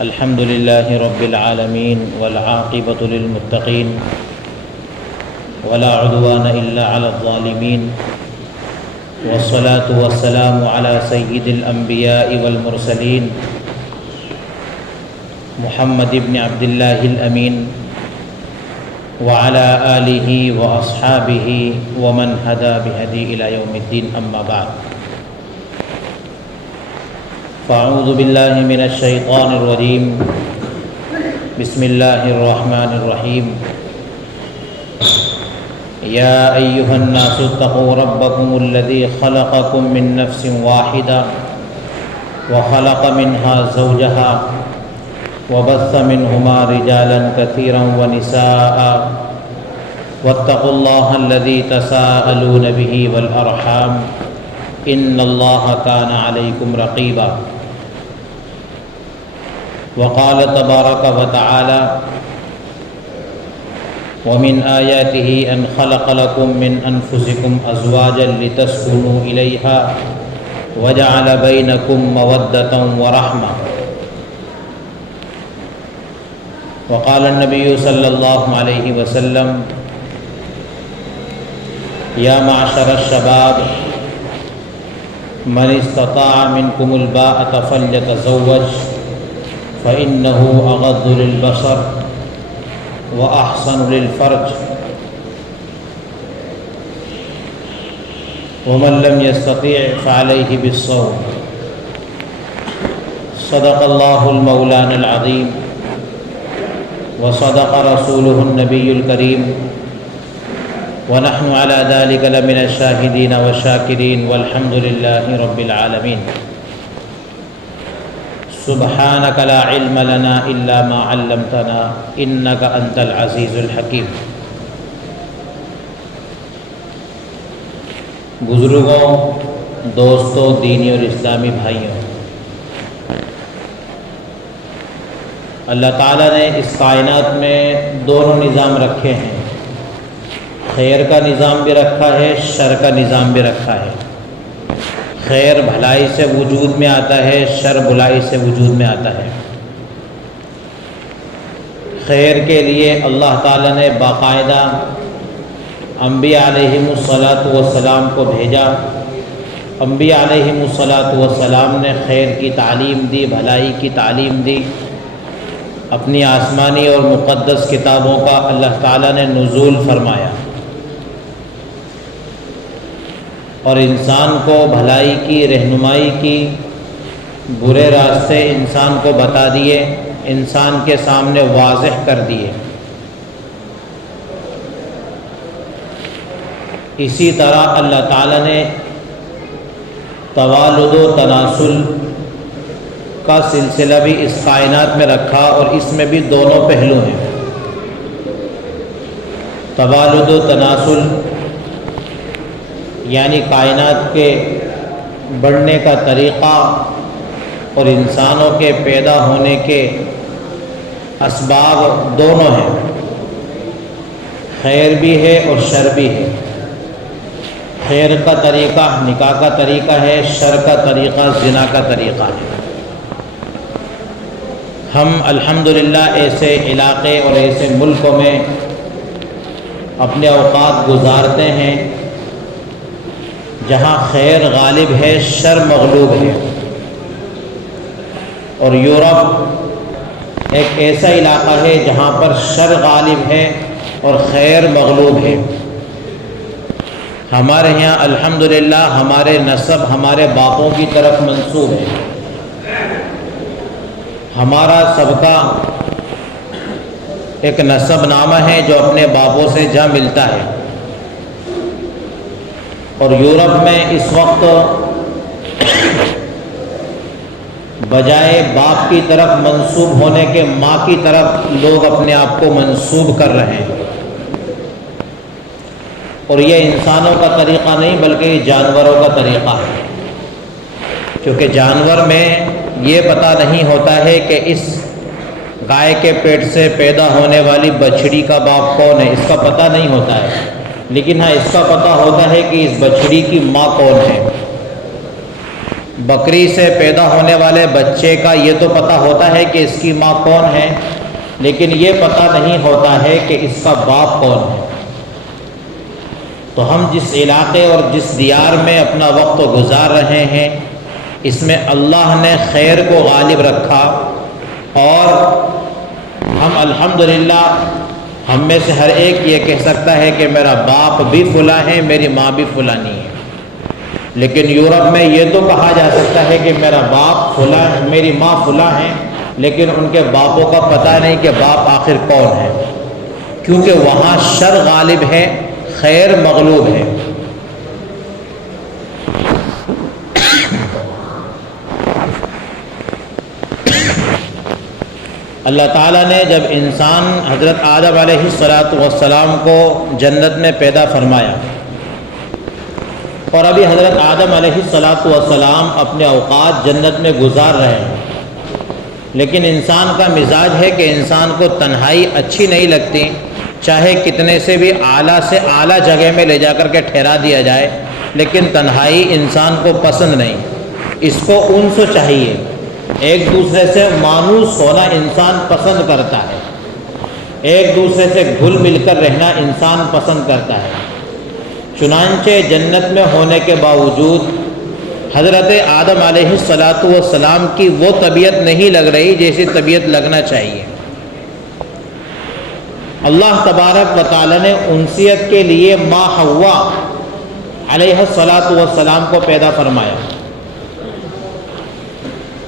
الحمد لله رب العالمين والعاقبة للمتقين ولا عدوان إلا على الظالمين والصلاة والسلام على سيد الأنبياء والمرسلين محمد بن عبد الله الأمين وعلى آله وأصحابه ومن هدى بهدي إلى يوم الدين أما بعد فأعوذ بالله من الشيطان الرجيم بسم الله الرحمن الرحيم يا أيها الناس اتقوا ربكم الذي خلقكم من نفس واحدة وخلق منها زوجها وبث منهما رجالا كثيرا ونساء واتقوا الله الذي تساءلون به والأرحام إن الله كان عليكم رقيبا وقال تبارك وتعالى ومن آياته أن خلق لكم من أنفسكم أزواجا لتسكنوا إليها وجعل بينكم مودة ورحمة وقال النبي صلى الله عليه وسلم يا معشر الشباب من استطاع منكم الباءة فليتزوج فإنه أغض للبصر وأحسن للفرج ومن لم يستطيع فعليه بالصوم صدق الله المولانا العظيم وصدق رسوله النبي الكريم ونحن على ذلك لمن الشاهدين والشاكرين والحمد لله رب العالمين سبحانك لا علم لنا إلا ما علمتنا إنك أنت العزيز الحكيم۔ بزرگوں، دوستوں، دینی اور اسلامی بھائیوں، اللہ تعالیٰ نے اس کائنات میں دونوں نظام رکھے ہیں، خیر کا نظام بھی رکھا ہے، شر کا نظام بھی رکھا ہے۔ خیر بھلائی سے وجود میں آتا ہے، شر بلائی سے وجود میں آتا ہے۔ خیر کے لیے اللہ تعالیٰ نے باقاعدہ انبیاء علیہم الصلاۃ والسلام کو بھیجا۔ انبیاء علیہم الصلاۃ والسلام نے خیر کی تعلیم دی، بھلائی کی تعلیم دی۔ اپنی آسمانی اور مقدس کتابوں کا اللہ تعالیٰ نے نزول فرمایا اور انسان کو بھلائی کی رہنمائی کی، برے راستے انسان کو بتا دیے، انسان کے سامنے واضح کر دیے۔ اسی طرح اللہ تعالیٰ نے توالد و تناسل کا سلسلہ بھی اس کائنات میں رکھا اور اس میں بھی دونوں پہلو ہیں۔ توالد و تناسل یعنی کائنات کے بڑھنے کا طریقہ اور انسانوں کے پیدا ہونے کے اسباب دونوں ہیں، خیر بھی ہے اور شر بھی ہے۔ خیر کا طریقہ نکاح کا طریقہ ہے، شر کا طریقہ زنا کا طریقہ ہے۔ ہم الحمدللہ ایسے علاقے اور ایسے ملکوں میں اپنے اوقات گزارتے ہیں جہاں خیر غالب ہے، شر مغلوب ہے۔ اور یورپ ایک ایسا علاقہ ہے جہاں پر شر غالب ہے اور خیر مغلوب ہے۔ ہمارے یہاں الحمدللہ ہمارے نسب ہمارے باپوں کی طرف منسوب ہے۔ ہمارا سب کا ایک نسب نامہ ہے جو اپنے باپوں سے جا ملتا ہے۔ اور یورپ میں اس وقت بجائے باپ کی طرف منسوب ہونے کے ماں کی طرف لوگ اپنے آپ کو منسوب کر رہے ہیں۔ اور یہ انسانوں کا طریقہ نہیں بلکہ یہ جانوروں کا طریقہ ہے، کیونکہ جانور میں یہ پتہ نہیں ہوتا ہے کہ اس گائے کے پیٹ سے پیدا ہونے والی بچڑی کا باپ کون ہے، اس کا پتہ نہیں ہوتا ہے، لیکن ہاں اس کا پتہ ہوتا ہے کہ اس بچڑی کی ماں کون ہے۔ بکری سے پیدا ہونے والے بچے کا یہ تو پتہ ہوتا ہے کہ اس کی ماں کون ہے، لیکن یہ پتہ نہیں ہوتا ہے کہ اس کا باپ کون ہے۔ تو ہم جس علاقے اور جس دیار میں اپنا وقت گزار رہے ہیں، اس میں اللہ نے خیر کو غالب رکھا، اور ہم الحمدللہ ہم میں سے ہر ایک یہ کہہ سکتا ہے کہ میرا باپ بھی فلاں ہے، میری ماں بھی فلانی ہے۔ لیکن یورپ میں یہ تو کہا جا سکتا ہے کہ میرا باپ فلاں، میری ماں فلاں ہے، لیکن ان کے باپوں کا پتہ نہیں کہ باپ آخر کون ہے، کیونکہ وہاں شر غالب ہے، خیر مغلوب ہے۔ اللہ تعالیٰ نے جب انسان حضرت آدم علیہ السلام کو جنت میں پیدا فرمایا، اور ابھی حضرت آدم علیہ السلام اپنے اوقات جنت میں گزار رہے ہیں، لیکن انسان کا مزاج ہے کہ انسان کو تنہائی اچھی نہیں لگتی، چاہے کتنے سے بھی اعلیٰ جگہ میں لے جا کر کے ٹھہرا دیا جائے، لیکن تنہائی انسان کو پسند نہیں، اس کو انس چاہیے، ایک دوسرے سے مانوس ہونا انسان پسند کرتا ہے، ایک دوسرے سے گھل مل کر رہنا انسان پسند کرتا ہے۔ چنانچہ جنت میں ہونے کے باوجود حضرت آدم علیہ السلام کی وہ طبیعت نہیں لگ رہی جیسی طبیعت لگنا چاہیے۔ اللہ تبارک و تعالی نے انسیت کے لیے ماں حوا علیہ السلام کو پیدا فرمایا،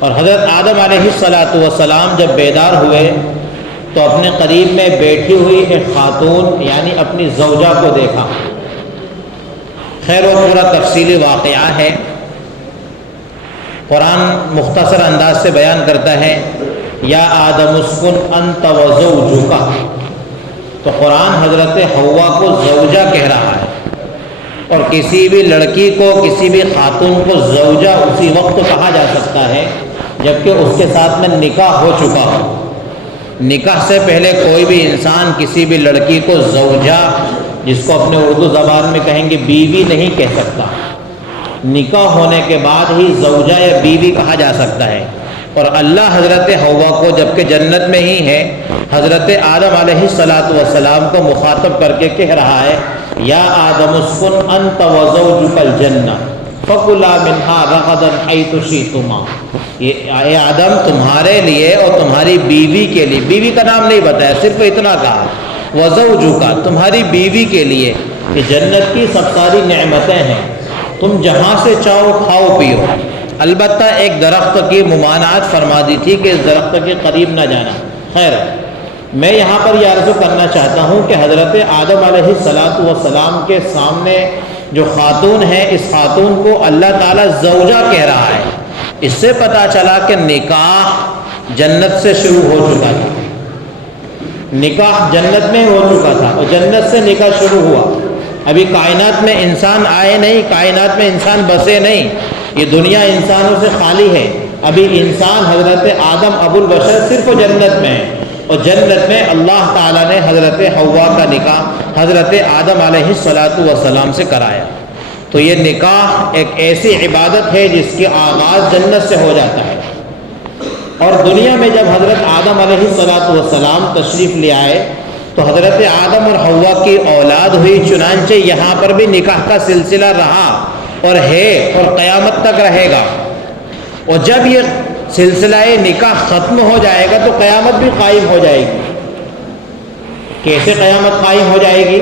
اور حضرت آدم علیہ السلام جب بیدار ہوئے تو اپنے قریب میں بیٹھی ہوئی ایک خاتون یعنی اپنی زوجہ کو دیکھا۔ خیر و پورا تفصیلی واقعہ ہے، قرآن مختصر انداز سے بیان کرتا ہے، یا آدم اسکن انت وزوجک، تو قرآن حضرت حوا کو زوجہ کہہ رہا ہے، اور کسی بھی لڑکی کو، کسی بھی خاتون کو زوجہ اسی وقت کہا جا سکتا ہے جبکہ اس کے ساتھ میں نکاح ہو چکا ہو۔ نکاح سے پہلے کوئی بھی انسان کسی بھی لڑکی کو زوجہ، جس کو اپنے اردو زبان میں کہیں گے بیوی، نہیں کہہ سکتا، نکاح ہونے کے بعد ہی زوجہ یا بیوی کہا جا سکتا ہے۔ اور اللہ حضرت حوا کو جبکہ جنت میں ہی ہے، حضرت آدم علیہ السلام کو مخاطب کر کے کہہ رہا ہے، یا آدم اسکن انت وزوجک الجنہ فکلا منہا رغدا حیث شئتما، اے آدم تمہارے لیے اور تمہاری بیوی کے لیے، بیوی کا نام نہیں بتایا، صرف اتنا کہا، وزوجک تمہاری بیوی کے لیے، کہ جنت کی سب ساری نعمتیں ہیں، تم جہاں سے چاہو کھاؤ پیو۔ البتہ ایک درخت کی ممانعت فرما دی تھی کہ اس درخت کے قریب نہ جانا۔ خیر، میں یہاں پر یہ عرض کرنا چاہتا ہوں کہ حضرت آدم علیہ السلام کے سامنے جو خاتون ہے، اس خاتون کو اللہ تعالیٰ زوجہ کہہ رہا ہے۔ اس سے پتہ چلا کہ نکاح جنت سے شروع ہو چکا تھا، نکاح جنت میں ہو چکا تھا، اور جنت سے نکاح شروع ہوا۔ ابھی کائنات میں انسان آئے نہیں، کائنات میں انسان بسے نہیں، یہ دنیا انسانوں سے خالی ہے۔ ابھی انسان حضرت آدم ابو البشر صرف جنت میں ہے، اور جنت میں اللہ تعالیٰ نے حضرت حوا کا نکاح حضرت آدم علیہ السلام سے کرایا۔ تو یہ نکاح ایک ایسی عبادت ہے جس کی آغاز جنت سے ہو جاتا ہے، اور دنیا میں جب حضرت آدم علیہ السلام تشریف لے آئے تو حضرت آدم اور حوا کی اولاد ہوئی، چنانچہ یہاں پر بھی نکاح کا سلسلہ رہا اور ہے اور قیامت تک رہے گا۔ اور جب یہ سلسلہ نکاح ختم ہو جائے گا تو قیامت بھی قائم ہو جائے گی۔ کیسے قیامت قائم ہو جائے گی؟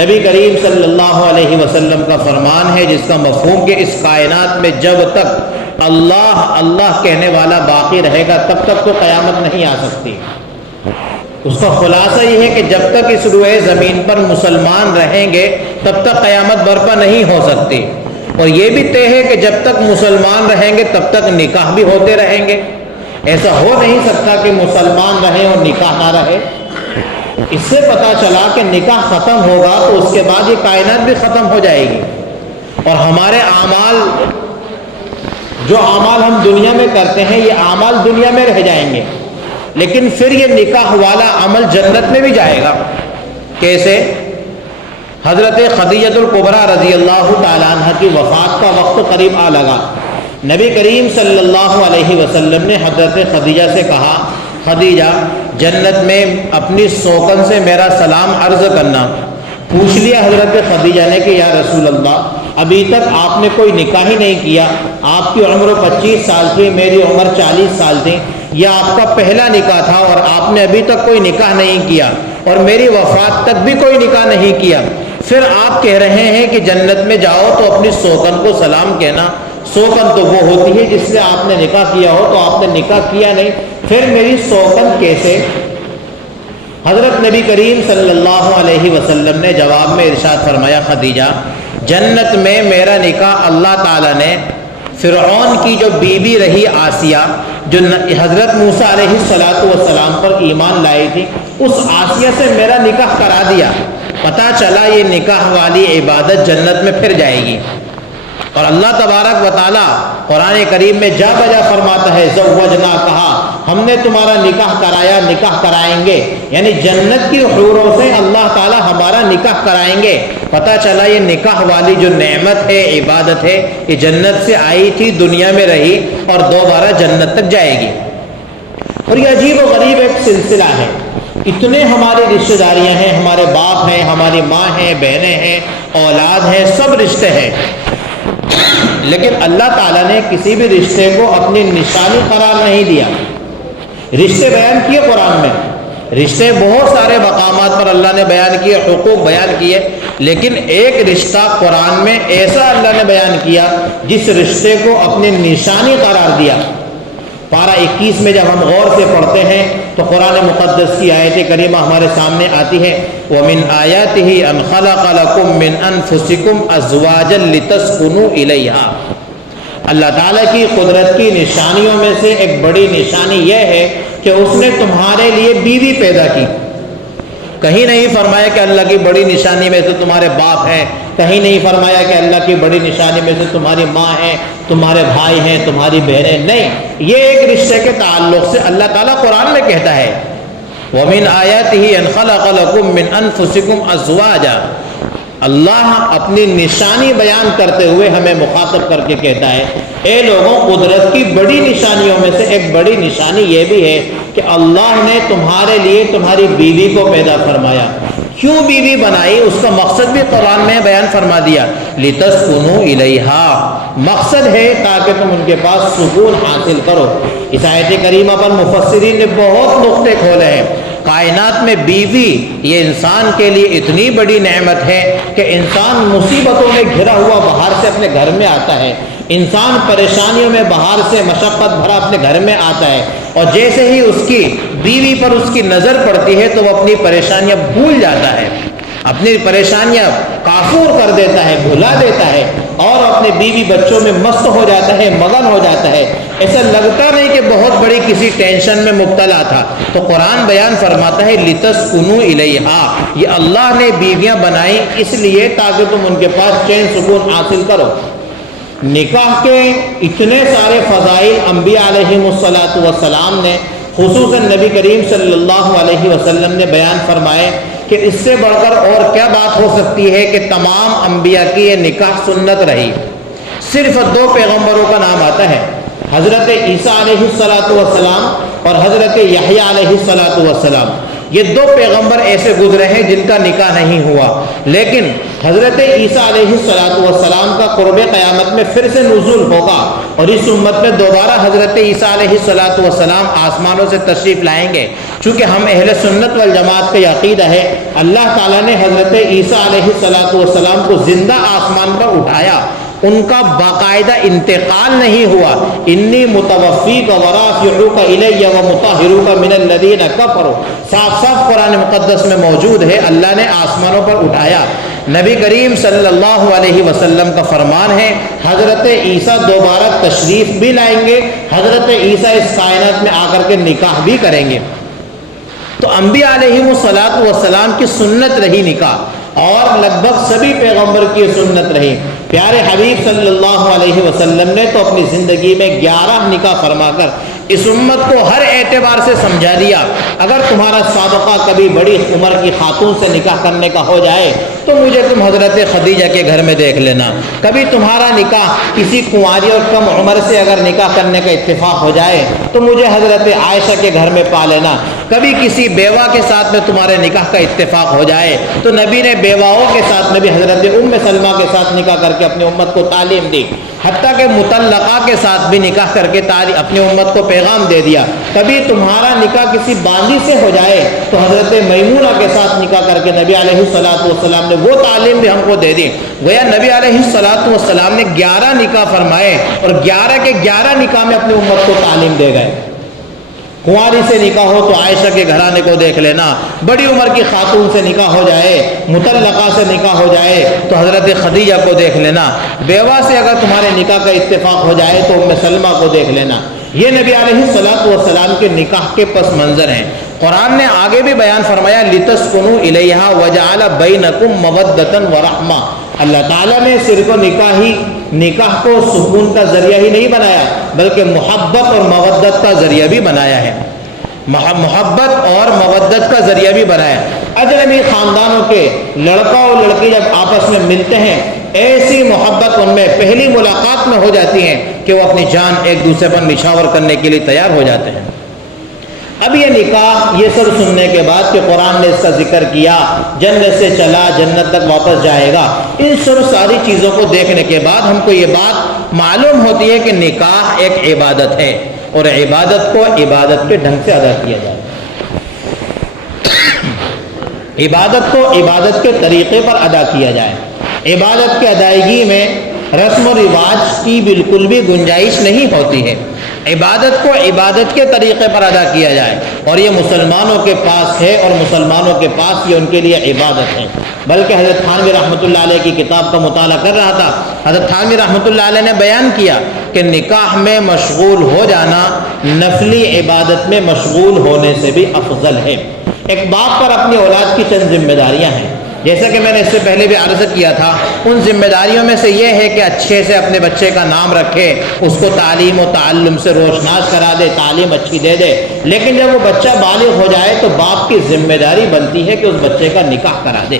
نبی کریم صلی اللہ علیہ وسلم کا فرمان ہے جس کا مفہوم کہ اس کائنات میں جب تک اللہ اللہ کہنے والا باقی رہے گا تب تک تو قیامت نہیں آ سکتی۔ اس کا خلاصہ یہ ہے کہ جب تک اس روئے زمین پر مسلمان رہیں گے تب تک قیامت برپا نہیں ہو سکتی، اور یہ بھی طے ہے کہ جب تک مسلمان رہیں گے تب تک نکاح بھی ہوتے رہیں گے۔ ایسا ہو نہیں سکتا کہ مسلمان رہیں اور نکاح نہ رہے۔ اس سے پتہ چلا کہ نکاح ختم ہوگا تو اس کے بعد یہ کائنات بھی ختم ہو جائے گی، اور ہمارے اعمال، جو اعمال ہم دنیا میں کرتے ہیں، یہ اعمال دنیا میں رہ جائیں گے، لیکن پھر یہ نکاح والا عمل جنت میں بھی جائے گا۔ کیسے؟ حضرت خدیجہ الکبریٰ رضی اللہ تعالیٰ عنہ کی وفات کا وقت قریب آ لگا، نبی کریم صلی اللہ علیہ وسلم نے حضرت خدیجہ سے کہا، خدیجہ جنت میں اپنی سوکن سے میرا سلام عرض کرنا۔ پوچھ لیا حضرت خدیجہ نے کہ یا رسول اللہ ابھی تک آپ نے کوئی نکاح ہی نہیں کیا، آپ کی عمر 25 سال تھی، میری عمر 40 سال تھی، یہ آپ کا پہلا نکاح تھا اور آپ نے ابھی تک کوئی نکاح نہیں کیا اور میری وفات تک بھی کوئی نکاح نہیں کیا، پھر آپ کہہ رہے ہیں کہ جنت میں جاؤ تو اپنی سوکن کو سلام کہنا۔ سوکن تو وہ ہوتی ہے جس سے آپ نے نکاح کیا ہو، تو آپ نے نکاح کیا نہیں، پھر میری سوکن کیسے؟ حضرت نبی کریم صلی اللہ علیہ وسلم نے جواب میں ارشاد فرمایا، خدیجہ جنت میں میرا نکاح اللہ تعالیٰ نے فرعون کی جو بیوی رہی آسیہ، جو حضرت موسیٰ علیہ السلام پر ایمان لائی تھی، اس آسیہ سے میرا نکاح کرا دیا۔ پتہ چلا یہ نکاح والی عبادت جنت میں پھر جائے گی، اور اللہ تبارک و تعالیٰ قرآن کریم میں جا بجا فرماتا ہے زوجنا، کہا ہم نے تمہارا نکاح کرایا، نکاح کرائیں گے، یعنی جنت کی حوروں سے اللہ تعالیٰ ہمارا نکاح کرائیں گے۔ پتہ چلا یہ نکاح والی جو نعمت ہے، عبادت ہے، یہ جنت سے آئی تھی، دنیا میں رہی اور دوبارہ جنت تک جائے گی۔ اور یہ عجیب و غریب ایک سلسلہ ہے، اتنے ہماری رشتہ داریاں ہیں، ہمارے باپ ہیں، ہماری ماں ہیں، بہنیں ہیں، اولاد ہیں، سب رشتے ہیں، لیکن اللہ تعالیٰ نے کسی بھی رشتے کو اپنی نشانی قرار نہیں دیا۔ رشتے بیان کیے قرآن میں، رشتے بہت سارے مقامات پر اللہ نے بیان کیے، حقوق بیان کیے، لیکن ایک رشتہ قرآن میں ایسا اللہ نے بیان کیا جس رشتے کو اپنی نشانی قرار دیا۔ پارہ 21 میں جب ہم غور سے پڑھتے ہیں تو قرآن مقدس کی آیت کریمہ ہمارے سامنے آتی ہے، وَمِنْ آيَاتِهِ أَنْ خَلَقَ لَكُم مِّنْ أَنفُسِكُمْ أَزْوَاجًا لِتَسْكُنُوا إِلَيْهَا۔ اللہ تعالیٰ کی قدرت کی نشانیوں میں سے ایک بڑی نشانی یہ ہے کہ اس نے تمہارے لیے بیوی پیدا کی۔ کہیں نہیں فرمایا کہ اللہ کی بڑی نشانی میں سے تمہارے باپ ہیں، کہیں نہیں فرمایا کہ اللہ کی بڑی نشانی میں سے تمہاری ماں ہے، تمہارے بھائی ہیں، تمہاری بہنیں، نہیں، یہ ایک رشتے کے تعلق سے اللہ تعالیٰ قرآن میں کہتا ہے وَمِنْ آيَاتِهِ أَنْ خَلَقَ لَكُم مِّنْ أَنفُسِكُمْ أَزْوَاجًا۔ اللہ اپنی نشانی بیان کرتے ہوئے ہمیں مخاطب کر کے کہتا ہے، اے لوگوں، قدرت کی بڑی نشانیوں میں سے ایک بڑی نشانی یہ بھی ہے کہ اللہ نے تمہارے لیے تمہاری بیوی کو پیدا فرمایا۔ کیوں بیوی بنائی؟ اس کا مقصد بھی قرآن میں بیان فرما دیا، لِتَسْكُنُوا إِلَيْهَا، مقصد ہے تاکہ تم ان کے پاس سکون حاصل کرو۔ اس آیت کریمہ پر مفسرین نے بہت نقطے کھولے ہیں۔ کائنات میں بیوی یہ انسان کے لیے اتنی بڑی نعمت ہے کہ انسان مصیبتوں میں گھرا ہوا باہر سے اپنے گھر میں آتا ہے، انسان پریشانیوں میں باہر سے مشقت بھرا اپنے گھر میں آتا ہے، اور جیسے ہی اس کی بیوی پر اس کی نظر پڑتی ہے تو وہ اپنی پریشانیاں بھول جاتا ہے، اپنی پریشانیاں کافور کر دیتا ہے، بھلا دیتا ہے، اور اپنے بیوی بچوں میں مست ہو جاتا ہے، مگن ہو جاتا ہے، ایسا لگتا نہیں کہ بہت بڑی کسی ٹینشن میں مبتلا تھا۔ تو قرآن بیان فرماتا ہے لِتَسْكُنُوا إِلَيْهَا، یہ اللہ نے بیویاں بنائی اس لیے تاکہ تم ان کے پاس چین سکون حاصل کرو۔ نکاح کے اتنے سارے فضائل انبیاء علیہم السلام نے، خصوصاً نبی کریم صلی اللہ علیہ وسلم نے بیان فرمائے کہ اس سے بڑھ کر اور کیا بات ہو سکتی ہے کہ تمام انبیاء کی یہ نکاح سنت رہی۔ صرف 2 پیغمبروں کا نام آتا ہے، حضرت عیسیٰ علیہ السلام اور حضرت یحییٰ علیہ السلام۔ یہ 2 پیغمبر ایسے گزرے ہیں جن کا نکاح نہیں ہوا، لیکن حضرت عیسیٰ علیہ السلام کا قرب قیامت میں پھر سے نزول ہوگا، اور اس امت میں دوبارہ حضرت عیسیٰ علیہ السلام آسمانوں سے تشریف لائیں گے۔ چونکہ ہم اہل سنت والجماعت کا عقیدہ ہے اللہ تعالیٰ نے حضرت عیسیٰ علیہ السلام کو زندہ آسمان پر اٹھایا، ان کا باقاعدہ انتقال نہیں ہوا۔ انی متوفیک ورافعک الی ومطہرک من الذین کفروا، صاف صاف قرآن مقدس میں موجود ہے، اللہ نے آسمانوں پر اٹھایا۔ نبی کریم صلی اللہ علیہ وسلم کا فرمان ہے حضرت عیسیٰ دوبارہ تشریف بھی لائیں گے، حضرت عیسیٰ اس کائنات میں آ کر کے نکاح بھی کریں گے۔ تو انبیاء علیہم السلام کی سنت رہی نکاح، اور لگ بھگ سبھی پیغمبر کی سنت رہی۔ پیارے حبیب صلی اللہ علیہ وسلم نے تو اپنی زندگی میں 11 نکاح فرما کر اس امت کو ہر اعتبار سے سمجھا دیا، اگر تمہارا سابقہ کبھی بڑی عمر کی خاتون سے نکاح کرنے کا ہو جائے تو مجھے تم حضرت خدیجہ کے گھر میں دیکھ لینا، کبھی تمہارا نکاح کسی کنواری اور کم عمر سے اگر نکاح کرنے کا اتفاق ہو جائے تو مجھے حضرت عائشہ کے گھر میں پا لینا، کبھی کسی بیوہ کے ساتھ میں تمہارے نکاح کا اتفاق ہو جائے تو نبی نے بیواؤں کے ساتھ میں بھی حضرت ام سلمہ کے ساتھ نکاح کر کے اپنی امت کو تعلیم دی، حتیٰ کہ مطلقہ کے ساتھ بھی نکاح کر کے اپنی امت کو پیغام دے دیا، کبھی تمہارا نکاح کسی باندی سے ہو جائے تو حضرت میمونہ کے ساتھ نکاح کر کے نبی علیہ السلام نے وہ تعلیم بھی ہم کو دے دی۔ گویا نبی علیہ السلام نے 11 نکاح فرمائے اور 11 کے 11 نکاح میں اپنی امت کو تعلیم دے گئے۔ کنواری سے نکاح ہو تو عائشہ کے گھرانے کو دیکھ لینا، بڑی عمر کی خاتون سے نکاح ہو جائے، مطلقہ سے نکاح ہو جائے تو حضرت خدیجہ کو دیکھ لینا، بیوہ سے اگر تمہارے نکاح کا اتفاق ہو جائے تو ام سلمہ کو دیکھ لینا۔ یہ نبی علیہ السلام کے نکاح کے پس منظر ہیں۔ قرآن نے آگے بھی بیان فرمایا لِتَسْكُنُوا إِلَيْهَا وَجَعَلَ بَيْنَكُمْ مَوَدَّةً وَرَحْمَةً، اللہ تعالیٰ نے صرف نکاح کو سکون کا ذریعہ ہی نہیں بنایا بلکہ محبت اور مودت کا ذریعہ بھی بنایا ہے، محبت اور مودت کا ذریعہ بھی بنایا ہے۔ اجنبی خاندانوں کے لڑکا اور لڑکی جب آپس میں ملتے ہیں ایسی محبت ان میں پہلی ملاقات میں ہو جاتی ہے کہ وہ اپنی جان ایک دوسرے پر نچھاور کرنے کے لیے تیار ہو جاتے ہیں۔ اب یہ نکاح، یہ سب سننے کے بعد کہ قرآن نے اس کا ذکر کیا، جنت سے چلا جنت تک واپس جائے گا، ان سب ساری چیزوں کو دیکھنے کے بعد ہم کو یہ بات معلوم ہوتی ہے کہ نکاح ایک عبادت ہے اور عبادت کو عبادت کے ڈھنگ سے ادا کیا جائے، عبادت کو عبادت کے طریقے پر ادا کیا جائے۔ عبادت کے ادائیگی میں رسم و رواج کی بالکل بھی گنجائش نہیں ہوتی ہے، عبادت کو عبادت کے طریقے پر ادا کیا جائے، اور یہ مسلمانوں کے پاس ہے اور مسلمانوں کے پاس یہ ان کے لیے عبادت ہے۔ بلکہ حضرت تھانوی رحمۃ اللہ علیہ کی کتاب کا مطالعہ کر رہا تھا، حضرت تھانوی رحمۃ اللہ علیہ نے بیان کیا کہ نکاح میں مشغول ہو جانا نفلی عبادت میں مشغول ہونے سے بھی افضل ہے۔ ایک باپ پر اپنی اولاد کی چند ذمہ داریاں ہیں، جیسا کہ میں نے اس سے پہلے بھی عرض کیا تھا، ان ذمہ داریوں میں سے یہ ہے کہ اچھے سے اپنے بچے کا نام رکھے، اس کو تعلیم و تعلم سے روشناس کرا دے، تعلیم اچھی دے دے، لیکن جب وہ بچہ بالغ ہو جائے تو باپ کی ذمہ داری بنتی ہے کہ اس بچے کا نکاح کرا دے،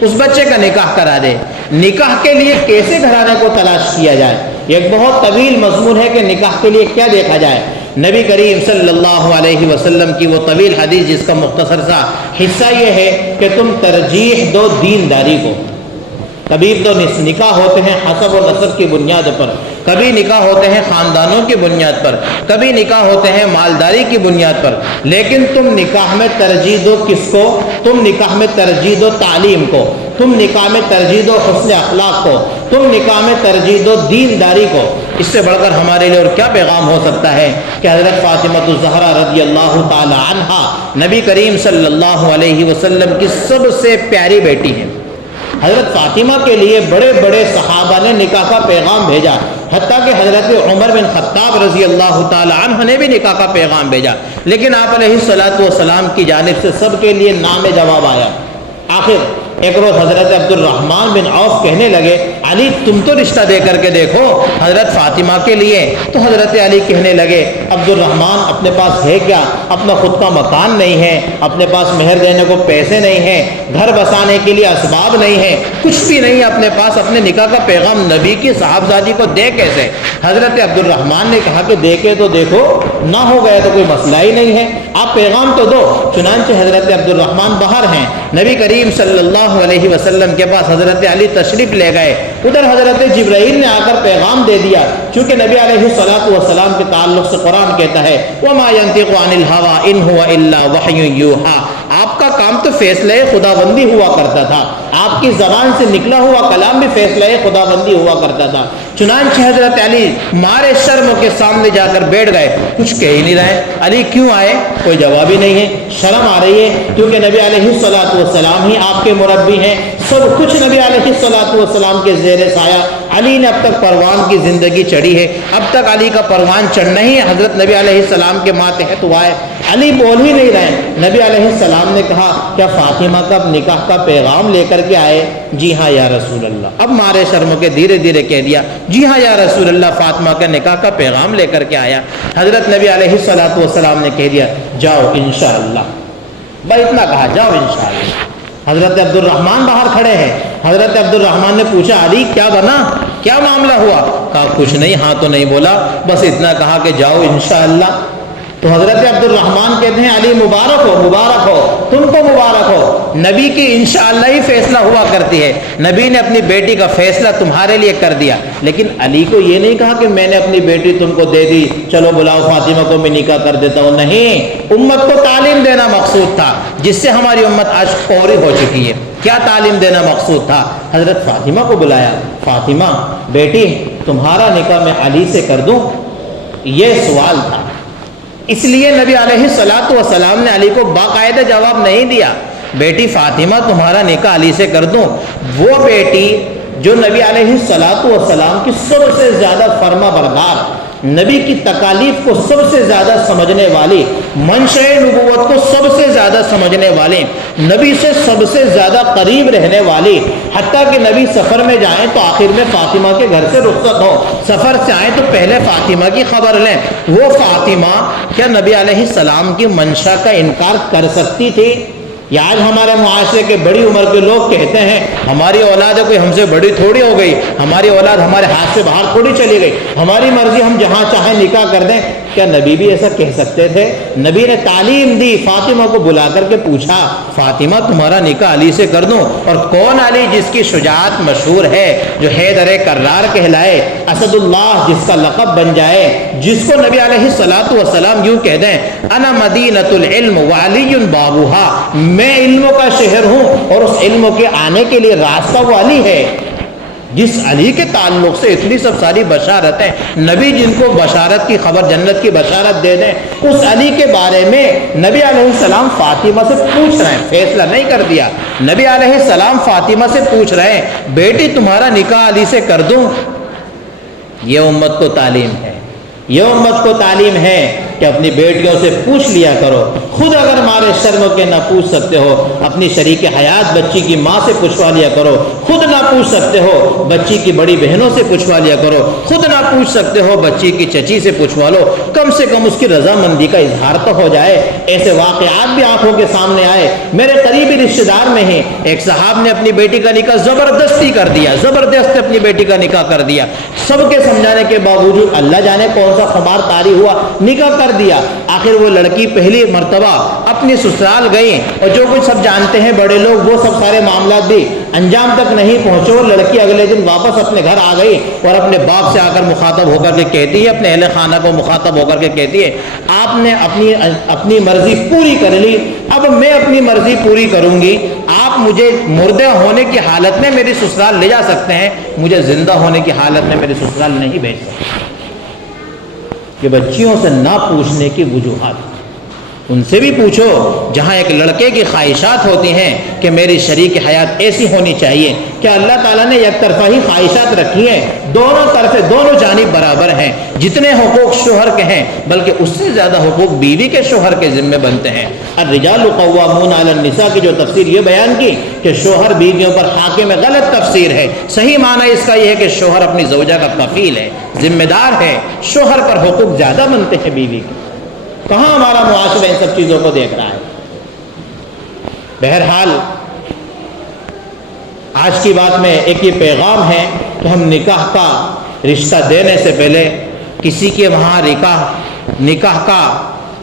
اس بچے کا نکاح کرا دے۔ نکاح کے لیے کیسے گھرانے کو تلاش کیا جائے، یہ ایک بہت طویل مضمون ہے کہ نکاح کے لیے کیا دیکھا جائے۔ نبی کریم صلی اللہ علیہ وسلم کی وہ طویل حدیث جس کا مختصر سا حصہ یہ ہے کہ تم ترجیح دو دینداری کو۔ کبھی تو نکاح ہوتے ہیں حسب و نسب کی بنیاد پر، کبھی نکاح ہوتے ہیں خاندانوں کی بنیاد پر، کبھی نکاح ہوتے ہیں مالداری کی بنیاد پر، لیکن تم نکاح میں ترجیح دو کس کو؟ تم نکاح میں ترجیح دو تعلیم کو، تم نکاح میں ترجیح دو حسن اخلاق کو، تم نکاح میں ترجیح دو دینداری کو۔ اس سے بڑھ کر ہمارے لیے اور کیا پیغام ہو سکتا ہے کہ حضرت فاطمہ الزہرا رضی اللہ تعالی عنہا نبی کریم صلی اللہ علیہ وسلم کی سب سے پیاری بیٹی ہیں۔ حضرت فاطمہ کے لیے بڑے بڑے صحابہ نے نکاح کا پیغام بھیجا، حتیٰ کہ حضرت عمر بن خطاب رضی اللہ تعالی عنہ نے بھی نکاح کا پیغام بھیجا، لیکن آپ علیہ السلام کی جانب سے سب کے لیے نام جواب آیا۔ آخر ایک روز حضرت عبد الرحمن بن عوف کہنے لگے علی تم تو رشتہ دے کر کے دیکھو حضرت فاطمہ کے لیے، تو حضرت علی کہنے لگے عبد الرحمن اپنے پاس ہے کیا؟ اپنا خود کا مکان نہیں ہے، اپنے پاس مہر دینے کو پیسے نہیں ہیں، گھر بسانے کے لیے اسباب نہیں ہے، کچھ بھی نہیں ہے اپنے پاس، اپنے نکاح کا پیغام نبی کی صاحبزادی کو دے کیسے؟ حضرت عبد الرحمن نے کہا کہ دے کے تو دیکھو، نہ ہو گیا تو کوئی مسئلہ ہی نہیں ہے، آپ پیغام تو دو۔ چنانچہ حضرت عبد الرحمن باہر ہیں، نبی کریم صلی اللہ علیہ وسلم کے پاس حضرت علی تشریف لے گئے، ادھر حضرت جبرائیل نے آ کر پیغام دے دیا، چونکہ نبی علیہ السلام کے تعلق سے قرآن کہتا ہے وَمَا يَنْطِقُ عَنِ الْهَوَىٰ إِنْ هُوَ إِلَّا وَحْيٌ يُوحَىٰ، آپ کا کام تو فیصلہ خداوندی ہوا کرتا تھا، آپ کی زبان سے نکلا ہوا کلام بھی فیصلہ خداوندی ہوا کرتا تھا۔ چنانچہ حضرت علی مارے شرم کے سامنے جا کر بیٹھ گئے، کچھ کہہ ہی نہیں رہے۔ علی کیوں آئے؟ کوئی جواب ہی نہیں ہے، شرم آ رہی ہے، کیونکہ نبی علیہ السلام ہی آپ کے مربی ہیں، سب کچھ نبی علیہ السلام کے زیر سایہ علی نے اب تک پروان کی زندگی چڑھی ہے، اب تک علی کا پروان چڑھنا ہی حضرت نبی علیہ السلام کے ماتحت ہوا ہے۔ علی بول ہی نہیں رہے۔ نبی علیہ السلام نے کہا کیا فاطمہ کا نکاح کا پیغام لے کر کے آئے؟ جی ہاں یا رسول اللہ۔ اب مارے شرم کے دھیرے دھیرے کہہ دیا جی ہاں یا رسول اللہ، فاطمہ کا نکاح کا پیغام لے کر کے آیا۔ حضرت نبی علیہ السلام نے کہہ دیا جاؤ انشاءاللہ، بھائی اتنا کہا جاؤ انشاءاللہ۔ حضرت عبد الرحمن باہر کھڑے ہیں۔ حضرت عبد الرحمن نے پوچھا علی کیا بنا، کیا معاملہ ہوا؟ کہا کچھ نہیں، ہاں تو نہیں بولا، بس اتنا کہا کہ جاؤ انشاءاللہ۔ تو حضرت عبد الرحمن کہتے ہیں علی مبارک ہو، مبارک ہو، تم کو مبارک ہو، نبی کی انشاءاللہ ہی فیصلہ ہوا کرتی ہے، نبی نے اپنی بیٹی کا فیصلہ تمہارے لیے کر دیا۔ لیکن علی کو یہ نہیں کہا کہ میں نے اپنی بیٹی تم کو دے دی، چلو بلاؤ فاطمہ کو میں نکاح کر دیتا ہوں، نہیں، امت کو تعلیم دینا مقصود تھا، جس سے ہماری امت آج پوری ہو چکی ہے۔ کیا تعلیم دینا مقصود تھا؟ حضرت فاطمہ کو بلایا، فاطمہ بیٹی تمہارا نکاح میں علی سے کر دوں؟ یہ سوال تھا۔ اس لیے نبی علیہ السلام نے علی کو باقاعدہ جواب نہیں دیا، بیٹی فاطمہ تمہارا نکاح علی سے کر دوں؟ وہ بیٹی جو نبی علیہ السلام کی سب سے زیادہ فرما بردار، نبی کی تکالیف کو سب سے زیادہ سمجھنے والی، منشأ نبوت کو سب سے زیادہ سمجھنے والی، نبی سے سب سے زیادہ قریب رہنے والی، حتیٰ کہ نبی سفر میں جائیں تو آخر میں فاطمہ کے گھر سے رخصت ہو، سفر سے آئیں تو پہلے فاطمہ کی خبر لیں، وہ فاطمہ کیا نبی علیہ السلام کی منشا کا انکار کر سکتی تھی؟ یا آج ہمارے معاشرے کے بڑی عمر کے لوگ کہتے ہیں ہماری اولاد ہے کوئی ہم سے بڑی تھوڑی ہو گئی، ہماری اولاد ہمارے ہاتھ سے باہر تھوڑی چلی گئی، ہماری مرضی ہم جہاں چاہیں نکاح کر دیں۔ کیا نبی بھی ایسا کہہ سکتے تھے؟ نبی نے تعلیم دی، فاطمہ کو بلا کر کے پوچھا فاطمہ تمہارا نکاح علی سے کر دوں؟ اور کون علی جس کی شجاعت مشہور ہے، جو حیدر کرار کہلائے، اسد اللہ جس کا لقب بن جائے، جس کو نبی علیہ السلام یوں کہہ دیں انا مدینۃ العلم وعلی بابوہا، میں علموں کا شہر ہوں اور اس علموں کے آنے کے لیے راستہ وہ علی ہے۔ جس علی کے تعلق سے اتنی سب ساری بشارتیں، نبی جن کو بشارت کی خبر، جنت کی بشارت دے دیں، اس علی کے بارے میں نبی علیہ السلام فاطمہ سے پوچھ رہے ہیں، فیصلہ نہیں کر دیا، نبی علیہ السلام فاطمہ سے پوچھ رہے ہیں بیٹی تمہارا نکاح علی سے کر دوں؟ یہ امت کو تعلیم ہے، یہ امت کو تعلیم ہے کہ اپنی بیٹیوں سے پوچھ لیا کرو، خود اگر مارے شرم کے نہ پوچھ سکتے ہو، اپنی شریک حیات بچی کی ماں سے پوچھوا لیا کرو، خود نہ پوچھ سکتے ہو بچی کی بڑی بہنوں سے پوچھوا لیا کرو، خود نہ پوچھ سکتے ہو بچی کی چچی سے پوچھوا لو، کم سے کم اس کی رضامندی کا اظہار تو ہو جائے۔ ایسے واقعات بھی آنکھوں کے سامنے آئے، میرے قریبی رشتہ دار میں ہی ایک صاحب نے اپنی بیٹی کا نکاح زبردستی کر دیا، زبردست اپنی بیٹی کا نکاح کر دیا، سب کے سمجھانے کے باوجود اللہ جانے کون سا خمار طاری ہوا، نکاح کر دیا۔ آخر وہ لڑکی پہلی مرتبہ اپنی سسرال گئی اور جو کچھ سب جانتے ہیں بڑے لوگ، وہ سب سارے معاملات بھی انجام تک نہیں پہنچے، وہ لڑکی اگلے دن واپس اپنے گھر آ گئی اور اپنے باپ سے آ کر مخاطب ہو کر کے کہتی ہے، اپنے اہل خانہ کو مخاطب ہو کر کے کہتی ہے آپ نے اپنی مرضی پوری کر لی، اب میں اپنی مرضی پوری کروں گی، آپ مجھے مردہ ہونے کی حالت میں میری سسرال لے جا سکتے ہیں، مجھے زندہ ہونے کی حالت میں میری سسرال نہیں بھیج سکتے۔ کہ بچیوں سے نہ پوچھنے کی وجوہات، ان سے بھی پوچھو جہاں ایک لڑکے کی خواہشات ہوتی ہیں کہ میری شریک حیات ایسی ہونی چاہیے، کہ اللہ تعالیٰ نے یک طرفہ ہی خواہشات رکھی ہیں، دونوں طرف دونوں جانب برابر ہیں، جتنے حقوق شوہر کے ہیں بلکہ اس سے زیادہ حقوق بیوی کے شوہر کے ذمہ بنتے ہیں۔ الرجال قوامون علی النساء کی جو تفسیر یہ بیان کی کہ شوہر بیویوں پر حاکم، غلط تفسیر ہے، صحیح معنی اس کا یہ ہے کہ شوہر اپنی زوجہ کا کفیل ہے، ذمہ دار ہے، شوہر پر حقوق زیادہ بنتے ہیں بیوی کے۔ کہاں ہمارا معاشرہ ان سب چیزوں کو دیکھ رہا ہے؟ بہرحال آج کی بات میں ایک یہ پیغام ہے کہ ہم نکاح کا رشتہ دینے سے پہلے، کسی کے وہاں نکاح کا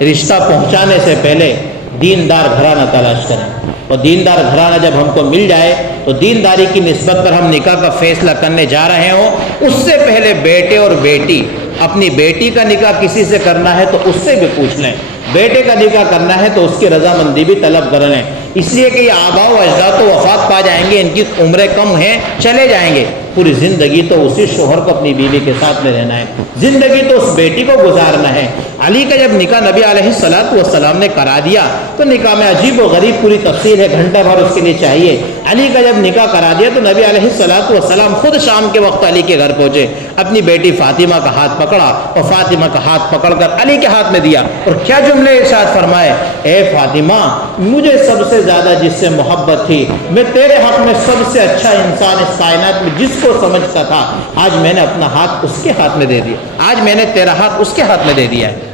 رشتہ پہنچانے سے پہلے دیندار گھرانہ تلاش کریں، اور دیندار گھرانہ جب ہم کو مل جائے تو دینداری کی نسبت پر ہم نکاح کا فیصلہ کرنے جا رہے ہوں، اس سے پہلے بیٹے اور بیٹی، اپنی بیٹی کا نکاح کسی سے کرنا ہے تو اس سے بھی پوچھ لیں، بیٹے کا نکاح کرنا ہے تو اس کی رضامندی بھی طلب کر لیں، اس لیے کہ یہ آبا و اجداد تو وفات پا جائیں گے، ان کی عمریں کم ہیں، چلے جائیں گے، پوری زندگی تو اسی شوہر کو اپنی بیوی کے ساتھ میں رہنا ہے، زندگی تو اس بیٹی کو گزارنا ہے۔ علی کا جب نکاح نبی علیہ السلام نے کرا دیا تو نکاح میں عجیب و غریب پوری تفصیل ہے، گھنٹہ بھر اس کے لیے چاہیے۔ علی کا جب نکاح کرا دیا تو نبی علیہ السلام خود شام کے وقت علی کے گھر پہنچے، اپنی بیٹی فاطمہ کا ہاتھ پکڑا اور فاطمہ کا ہاتھ پکڑ کر علی کے ہاتھ میں دیا، اور کیا جملے ارشاد فرمائے، اے فاطمہ، مجھے سب سے زیادہ جس سے محبت تھی، میں تیرے حق میں سب سے اچھا انسان اس کائنات میں جس کو سمجھتا تھا، آج میں نے اپنا ہاتھ اس کے ہاتھ میں دے دیا، آج میں نے تیرا ہاتھ اس کے ہاتھ میں دے دیا ہے۔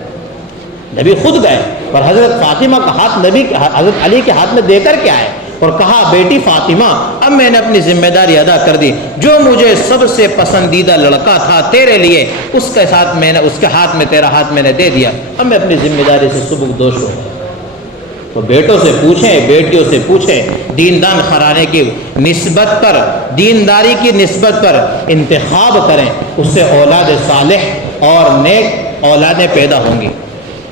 نبی خود گئے اور حضرت فاطمہ کا ہاتھ حضرت علی کے ہاتھ میں دے کر کے آئے اور کہا، بیٹی فاطمہ، اب میں نے اپنی ذمہ داری ادا کر دی، جو مجھے سب سے پسندیدہ لڑکا تھا تیرے لیے، اس کے ہاتھ میں تیرا ہاتھ میں نے دے دیا، اب میں اپنی ذمہ داری سے سبکدوش ہوں۔ تو بیٹوں سے پوچھیں، بیٹیوں سے پوچھیں، دیندار گھرانے کی نسبت پر، دینداری کی نسبت پر انتخاب کریں، اس سے اولاد صالح اور نیک اولادیں پیدا ہوں گی،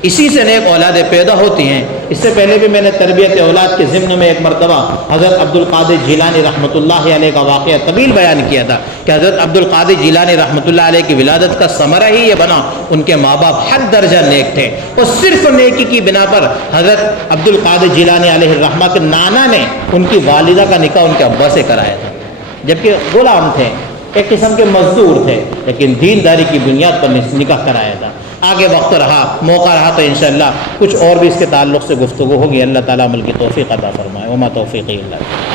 اسی سے نیک اولادیں پیدا ہوتی ہیں۔ اس سے پہلے بھی میں نے تربیت اولاد کے ضمن میں ایک مرتبہ حضرت عبد القادر جیلانی رحمۃ اللہ علیہ کا واقعہ طویل بیان کیا تھا کہ حضرت عبد القادر جیلانی رحمۃ اللہ علیہ کی ولادت کا ثمرہ ہی یہ بنا، ان کے ماں باپ حد درجہ نیک تھے، اور صرف نیکی کی بنا پر حضرت عبد القادر جیلانی علیہ الرحمہ کے نانا نے ان کی والدہ کا نکاح ان کے ابا سے کرایا تھا، جبکہ غلام تھے، ایک قسم کے مزدور تھے، لیکن دینداری کی بنیاد پر نکاح کرایا تھا۔ آگے وقت رہا، موقع رہا تو انشاءاللہ کچھ اور بھی اس کے تعلق سے گفتگو ہوگی۔ اللہ تعالیٰ عمل کی توفیق عطا فرمائے۔ وما توفیقی اللہ۔